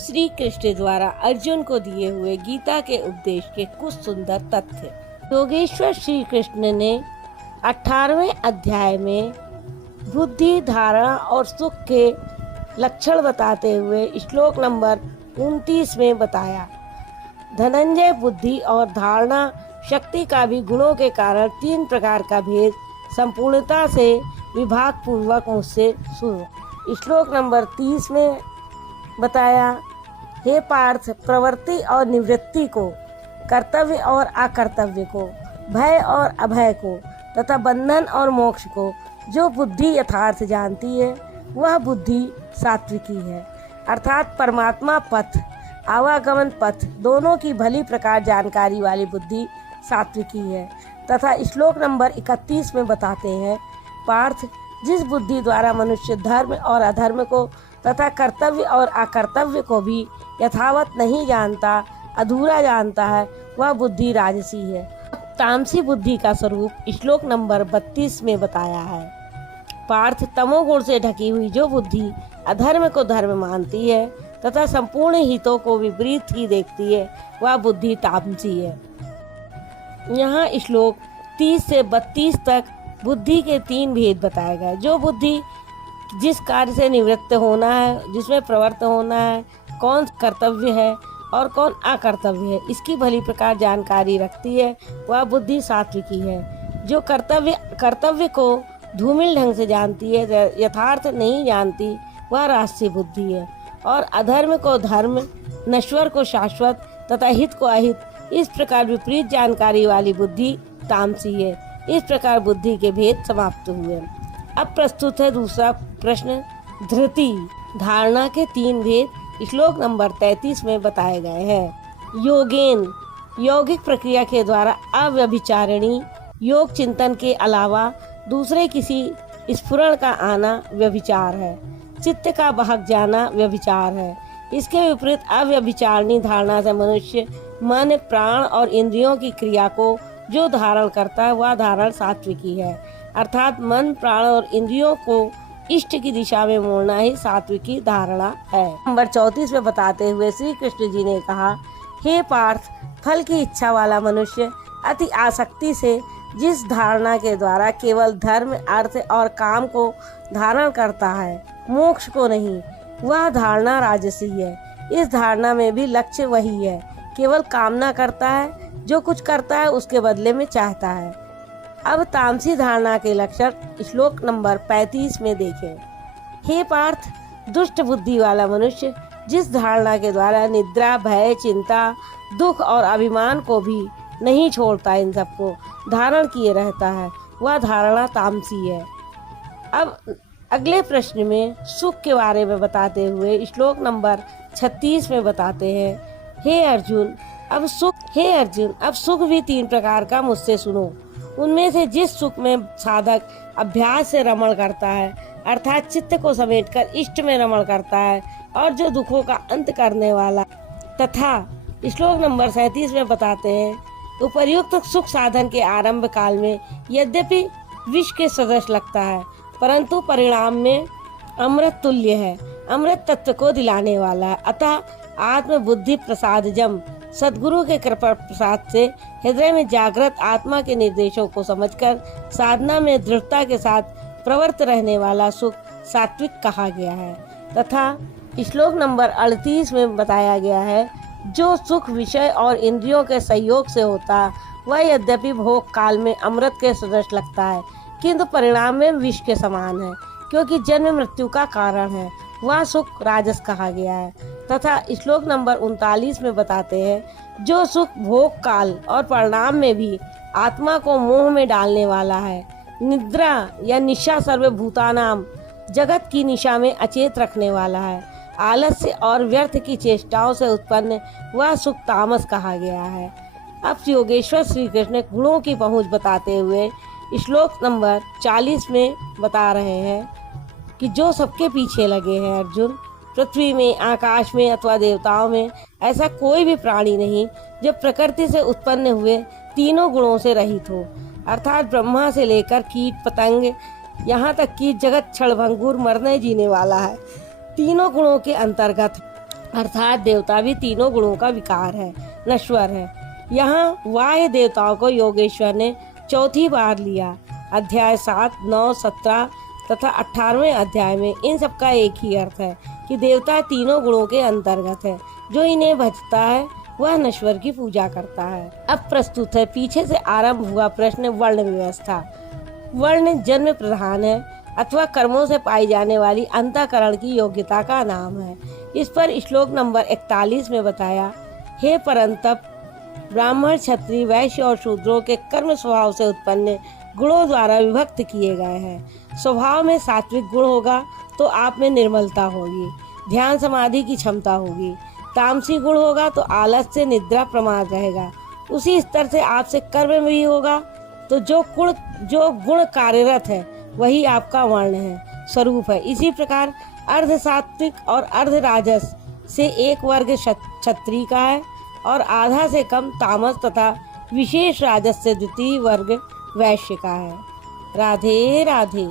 श्री कृष्ण द्वारा अर्जुन को दिए हुए गीता के उपदेश के कुछ सुंदर तथ्य। योगेश्वर श्री कृष्ण ने 18वें अध्याय में बुद्धि, धारणा और सुख के लक्षण बताते हुए श्लोक नंबर 29 में बताया। धनंजय, बुद्धि और धारणा शक्ति का भी गुणों के कारण 3 प्रकार का भेद संपूर्णता से विभाग पूर्वक मुझसे सुनो। श्लोक नंबर 30 में बताया, हे पार्थ, प्रवृत्ति और निवृत्ति को, कर्तव्य और अकर्तव्य को, भय और अभय को तथा बंधन और मोक्ष को जो बुद्धि यथार्थ जानती है वह बुद्धि सात्विकी है। अर्थात परमात्मा पथ, आवागमन पथ दोनों की भली प्रकार जानकारी वाली बुद्धि सात्विकी है। तथा श्लोक नंबर 31 में बताते हैं, पार्थ, जिस बुद्धि द्वारा मनुष्य धर्म और अधर्म को तथा कर्तव्य और अकर्तव्य को भी यथावत नहीं जानता, अधूरा जानता है, वह बुद्धि राजसी है। तामसी बुद्धि का स्वरूप श्लोक नंबर 32 में बताया है। पार्थ, तमोगुण से ढकी हुई जो बुद्धि अधर्म को धर्म मानती है तथा संपूर्ण हितों को विपरीत ही देखती है, वह बुद्धि तामसी है। यहाँ श्लोक 30 से 32 तक बुद्धि के 3 भेद बताए गए। जो बुद्धि जिस कार्य से निवृत्त होना है, जिसमें प्रवृत्त होना है, कौन कर्तव्य है और कौन अकर्तव्य है, इसकी भली प्रकार जानकारी रखती है, वह बुद्धि सात्विकी है। जो कर्तव्य को धूमिल ढंग से जानती है, यथार्थ नहीं जानती, वह राजसी बुद्धि है। और अधर्म को धर्म, नश्वर को शाश्वत तथा हित को अहित, इस प्रकार विपरीत जानकारी वाली बुद्धि तामसी है। इस प्रकार बुद्धि के भेद समाप्त हुए। अब प्रस्तुत है दूसरा प्रश्न। धृति, धारणा के 3 भेद श्लोक नंबर 33 में बताए गए हैं। योगेन, यौगिक प्रक्रिया के द्वारा अव्यभिचारिणी योग चिंतन के अलावा दूसरे किसी स्फुरण का आना व्यभिचार है। चित्त का बहक जाना व्यभिचार है। इसके विपरीत अव्यभिचारिणी धारणा से मनुष्य मन, प्राण और इंद्रियों की क्रिया को जो धारण करता है वह धारण सात्विकी है। अर्थात मन, प्राण और इंद्रियों को इष्ट की दिशा में मोड़ना ही सात्विकी धारणा है। नंबर 34 में बताते हुए श्री कृष्ण जी ने कहा, हे पार्थ, फल की इच्छा वाला मनुष्य अति आसक्ति से जिस धारणा के द्वारा केवल धर्म, अर्थ और काम को धारण करता है, मोक्ष को नहीं, वह धारणा राजसी है। इस धारणा में भी लक्ष्य वही है, केवल कामना करता है, जो कुछ करता है उसके बदले में चाहता है। अब तामसी धारणा के लक्षण श्लोक नंबर 35 में देखें। हे पार्थ, दुष्ट बुद्धि वाला मनुष्य जिस धारणा के द्वारा निद्रा, भय, चिंता, दुख और अभिमान को भी नहीं छोड़ता, इन सबको धारण किए रहता है, वह धारणा तामसी है। अब अगले प्रश्न में सुख के बारे में बताते हुए श्लोक नंबर 36 में बताते हैं, हे अर्जुन, अब सुख भी 3 प्रकार का मुझसे सुनो। उनमें से जिस सुख में साधक अभ्यास से रमण करता है, अर्थात चित्त को समेटकर इष्ट में रमण करता है, और जो दुखों का अंत करने वाला, तथा श्लोक नंबर 37 में बताते हैं, उपर्युक्त सुख साधन के आरंभ काल में यद्यपि विष के सदृश लगता है, परंतु परिणाम में अमृत तुल्य है, अमृत तत्व को दिलाने वाला है। अतः आत्म बुद्धि प्रसादजम, सद्गुरु के कृपा प्रसाद से हृदय में जागृत आत्मा के निर्देशों को समझकर साधना में दृढ़ता के साथ प्रवृत्त रहने वाला सुख सात्विक कहा गया है। तथा श्लोक नंबर 38 में बताया गया है, जो सुख विषय और इंद्रियों के सहयोग से होता वह यद्यपि भोग काल में अमृत के सदृश लगता है, किंतु परिणाम में विष के समान है, क्योंकि जन्म मृत्यु का कारण है, वह सुख राजस कहा गया है। तथा श्लोक नंबर 39 में बताते हैं, जो सुख भोग काल और परिणाम में भी आत्मा को मोह में डालने वाला है, निद्रा या निशा सर्वभूतानाम, जगत की निशा में अचेत रखने वाला है, आलस्य और व्यर्थ की चेष्टाओं से उत्पन्न वह सुख तामस कहा गया है। अब योगेश्वर श्री कृष्ण गुणों की पहुँच बताते हुए श्लोक नंबर 40 में बता रहे हैं कि जो सबके पीछे लगे हैं अर्जुन, पृथ्वी में, आकाश में अथवा देवताओं में ऐसा कोई भी प्राणी नहीं जो प्रकृति से उत्पन्न हुए 3 गुणों से रहित हो। अर्थात ब्रह्मा से लेकर कीट पतंग, यहाँ तक कि जगत क्षणभंगुर मरने जीने वाला है, 3 गुणों के अंतर्गत। अर्थात देवता भी तीनों गुणों का विकार है, नश्वर है। यहाँ बाह्य देवताओं को योगेश्वर ने चौथी बार लिया। अध्याय 7, 9, 17 तथा 18वें अध्याय में इन सबका एक ही अर्थ है कि देवता तीनों गुणों के अंतर्गत है। जो इन्हें भजता है वह नश्वर की पूजा करता है। अब प्रस्तुत है पीछे से आरंभ हुआ प्रश्न वर्ण व्यवस्था। वर्ण जन्म प्रधान है अथवा कर्मों से पाई जाने वाली अंतःकरण की योग्यता का नाम है। इस पर श्लोक नंबर 41 में बताया, हे परंतप, ब्राह्मण, क्षत्रिय, वैश्य और शूद्रों के कर्म स्वभाव से उत्पन्न गुणों द्वारा विभक्त किए गए हैं। स्वभाव में सात्विक गुण होगा तो आप में निर्मलता होगी, ध्यान समाधि की क्षमता होगी। तामसी गुण होगा तो आलस्य, निद्रा, प्रमाद रहेगा। उसी स्तर से आपसे कर्म में भी होगा तो जो गुण कार्यरत है वही आपका वर्ण है, स्वरूप है। इसी प्रकार अर्ध सात्विक और अर्ध राजस से एक वर्ग क्षत्रिय का है और आधा से कम तामस तथा विशेष राजस से द्वितीय वर्ग वैश्य का है। राधे राधे।